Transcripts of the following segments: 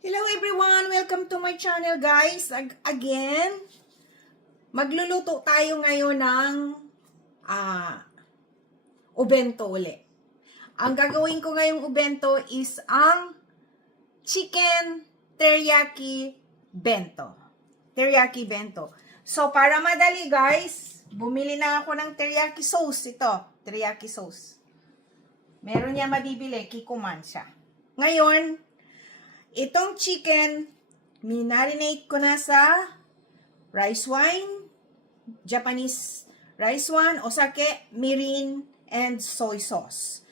Hello everyone! Welcome to my channel guys. Again, magluluto tayo ngayon ng ubento uli. Ang gagawin ko ngayong ubento is ang chicken teriyaki bento. Teriyaki bento. So, para madali guys, bumili na ako ng teriyaki sauce. Ito, teriyaki sauce. Meron niya mabibili, Kikuman siya. Ngayon, itong chicken, minarinate ko na sa rice wine, Japanese rice wine, o sake, mirin, and soy sauce.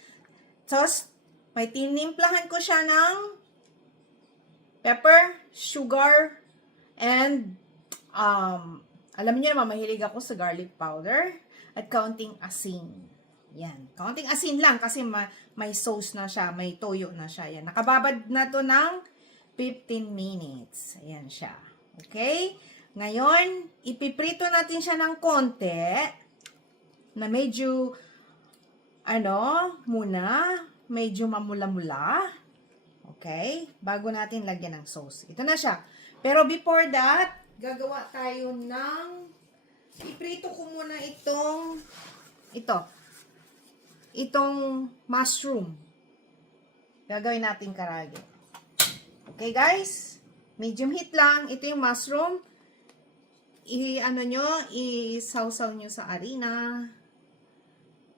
Tapos, may tinimplahan ko siya ng pepper, sugar, and alam niyo naman, mahilig ako sa garlic powder at kaunting asin. Yan. Kaunting asin lang kasi may sauce na siya, may toyo na siya. Yan. Nakababad na to ng 15 minutes. Ayan siya. Okay? Ngayon, ipiprito natin siya ng konti na medyo medyo mamula-mula. Okay? Bago natin lagyan ng sauce. Ito na siya. Pero before that, gagawa tayo ng iprito ko muna itong mushroom. Gagawin natin karage. Okay guys? Medium heat lang. Ito yung mushroom. Isawsaw nyo sa harina.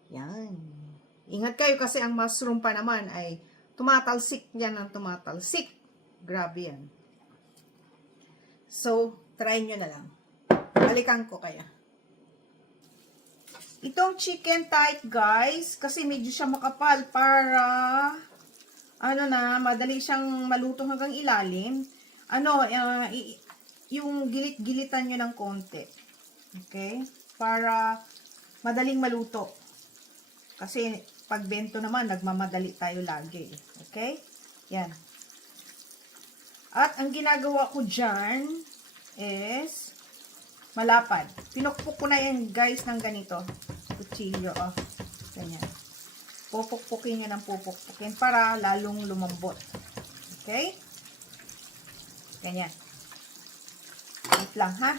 Yan. Ingat kayo kasi ang mushroom pa naman ay tumatalsik yan ng tumatalsik. Grabe yan. So, try nyo na lang. Balikan ko kaya. Itong chicken tight guys, kasi medyo siya makapal para madali siyang maluto hanggang ilalim. Yung gilit-gilitan nyo ng konti. Okay? Para madaling maluto. Kasi pag bento naman, nagmamadali tayo lagi. Okay? Yan. At ang ginagawa ko dyan is malapad. Pinukpok ko na yan guys ng ganito. Kutsilyo. Oh. Ganyan. Pupukpukin nyo ng pupukpukin para lalong lumambot. Okay? Ganyan. Wait lang ha.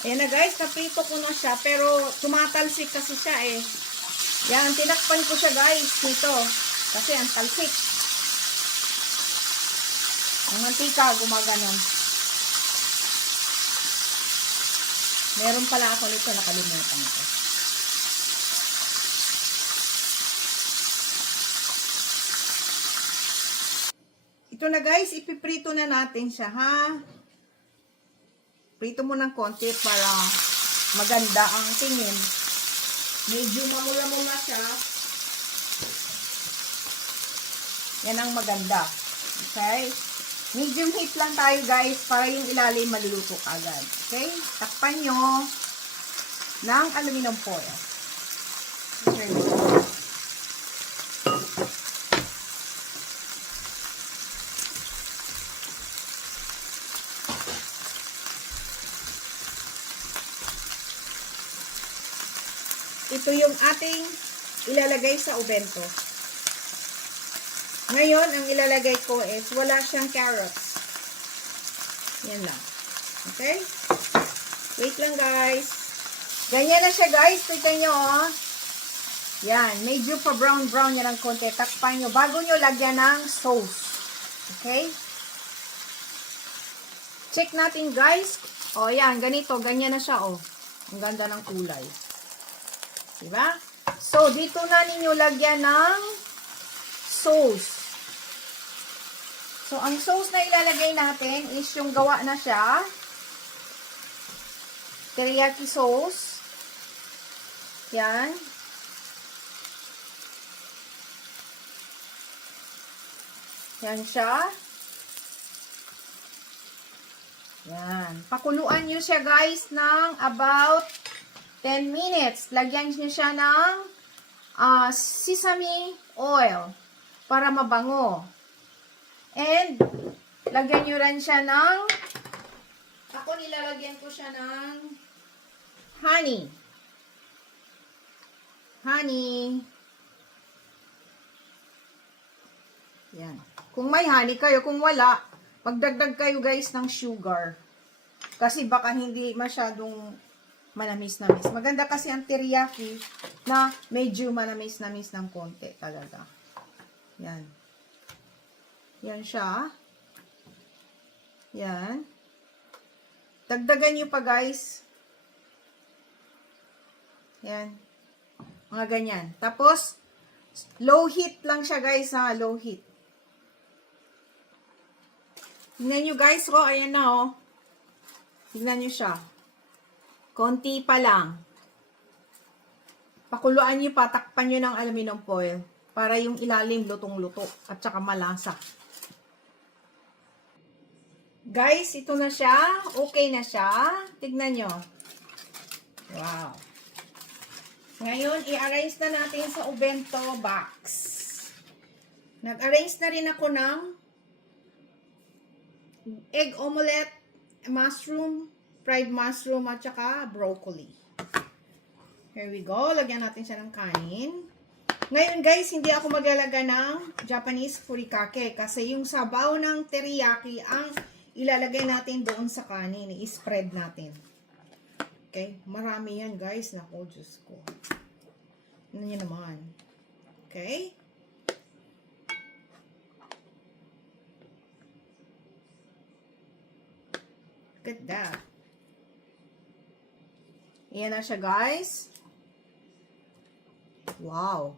Ayan na guys, napito ko na siya. Pero tumatalsik kasi siya eh. Yan, tinakpan ko siya guys nito. Kasi ang talsik. Ang mantika, gumaganon. Meron pala ako nito, nakalimutan ko. Ito na guys, ipiprito na natin siya ha. Prito mo ng konti para maganda ang tingin. Medyo mamula-mula siya. Yan ang maganda. Okay? Medium heat lang tayo guys para yung ilalim maluluto agad. Okay? Takpan nyo ng aluminum foil. Okay. Ito yung ating ilalagay sa ubento. Ngayon, ang ilalagay ko is wala siyang carrots. Yan lang. Okay? Wait lang guys. Ganyan na siya guys. Tignan nyo oh. Yan. Medyo pa brown-brown yan ang konti. Takpan nyo. Bago nyo lagyan ng sauce. Okay? Check natin guys. O yan. Ganito. Ganyan na siya oh. Ang ganda ng kulay. Diba? So, dito na ninyo lagyan ng sauce. So, ang sauce na ilalagay natin is yung gawa na siya. Teriyaki sauce. Yan. Yan siya. Yan. Pakuluan nyo siya guys ng about 10 minutes. Lagyan nyo siya ng sesame oil para mabango. And, lagyan nyo rin siya ng, ako nilalagyan ko siya ng honey. Honey. Yan. Kung may honey kayo, kung wala, magdagdag kayo guys ng sugar. Kasi baka hindi masyadong manamis-namis. Maganda kasi ang teriyaki na medyo manamis-namis ng konti talaga. Yan. Yan siya. Yan. Dagdagan nyo pa guys. Yan. Mga ganyan. Tapos, low heat lang siya guys ha. Low heat. Tignan nyo guys. Oh, ayan na oh. Tignan nyo siya. Konti pa lang. Pakuluan nyo pa. Takpan nyo ng aluminum foil. Para yung ilalim lutong-luto. At saka malasa. Guys, ito na siya. Okay na siya. Tignan nyo. Wow. Ngayon, i-arrange na natin sa Ubento box. Nag-arrange na rin ako ng egg omelette, mushroom, fried mushroom, at saka broccoli. Here we go. Lagyan natin siya ng kanin. Ngayon guys, hindi ako maglalaga ng Japanese furikake kasi yung sabaw ng teriyaki ang ilalagay natin doon sa kanin. I-spread natin. Okay? Marami yan guys. Naku, Diyos ko. Ano nyo naman. Okay? Look at that. Ayan na siya guys. Wow.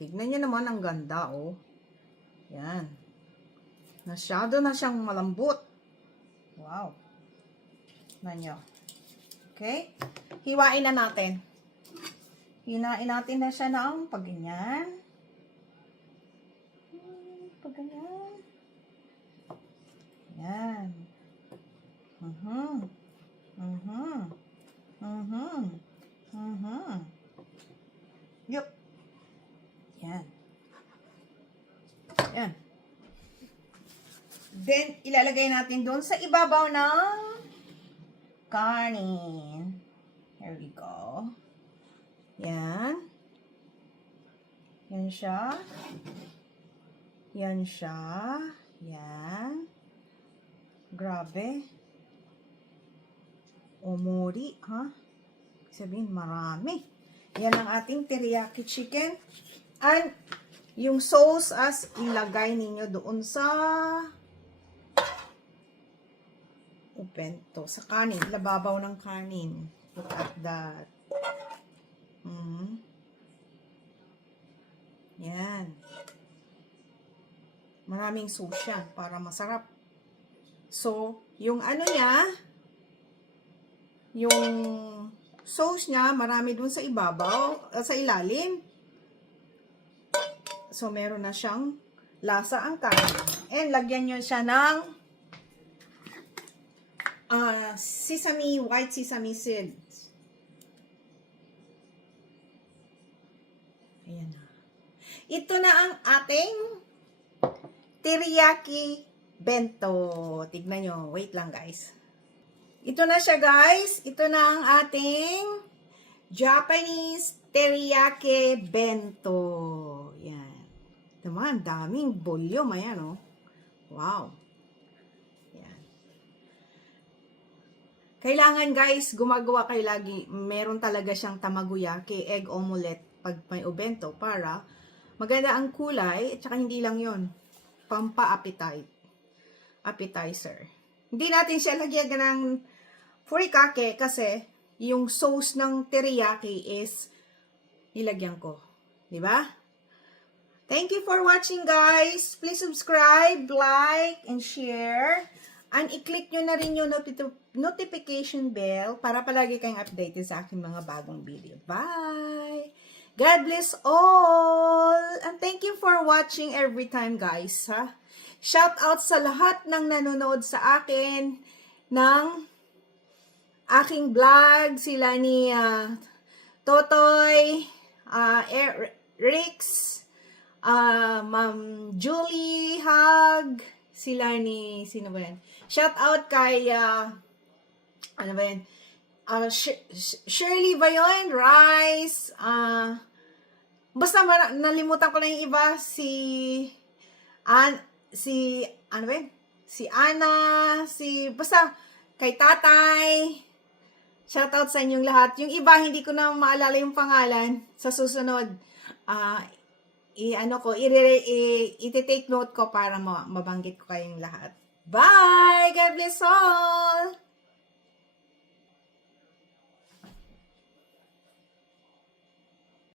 Tignan nyo naman ang ganda oh. Yan. Masyado na siyang malambot. Wow. Tignan nyo. Okay? Hiwain na natin. Hinain natin na siya ng pagganyan. Pagganyan. Yan. Yup. Yan. Yan. Then, ilalagay natin doon sa ibabaw ng kanin. Here we go. Yan. Yan siya. Yan siya. Yan. Grabe. Omori, ha? Sabihin, marami. Yan ang ating teriyaki chicken. And, yung sauce as ilagay ninyo doon sa ubento. Sa kanin. Lababaw ng kanin. Look at that. Yan. Maraming sauce yan para masarap. So, yung ano niya, yung sauce niya, marami dun sa ibabaw, sa ilalim. So, meron na siyang lasa ang kanin. And, lagyan nyo siya ng white sesame seeds. Ayan na. Ito na ang ating teriyaki bento. Tignan nyo. Wait lang, guys. Ito na siya, guys. Ito na ang ating Japanese teriyaki bento. Yan. Naman, daming volume. Ayan, oh. Wow. Yan. Kailangan, guys, gumagawa kayo lagi. Meron talaga siyang tamagoyaki, egg omelette, pag may ubento, para maganda ang kulay, at saka hindi lang yon, appetizer. Hindi natin siya lagyan ng furikake kasi yung sauce ng teriyaki is nilagyan ko. Diba? Thank you for watching, guys. Please subscribe, like, and share. And i-click nyo na rin yung notification bell para palagi kayong updated sa aking mga bagong video. Bye! God bless all! And thank you for watching every time, guys. Ha? Shout out sa lahat ng nanonood sa akin ng aking vlog. Sila ni Totoy, Rix, Ma'am Julie, Hug, sila ni, sino ba yan? Shout out kay, ano ba yan? Shirley ba yun? Rice, basta nalimutan ko na yung iba, si ano ba yun? Si Ana, basta, kay tatay. Shoutout sa inyong lahat. Yung iba, hindi ko na maalala yung pangalan. Sa susunod, i-take note ko para mabanggit ko kayong lahat. Bye! God bless all!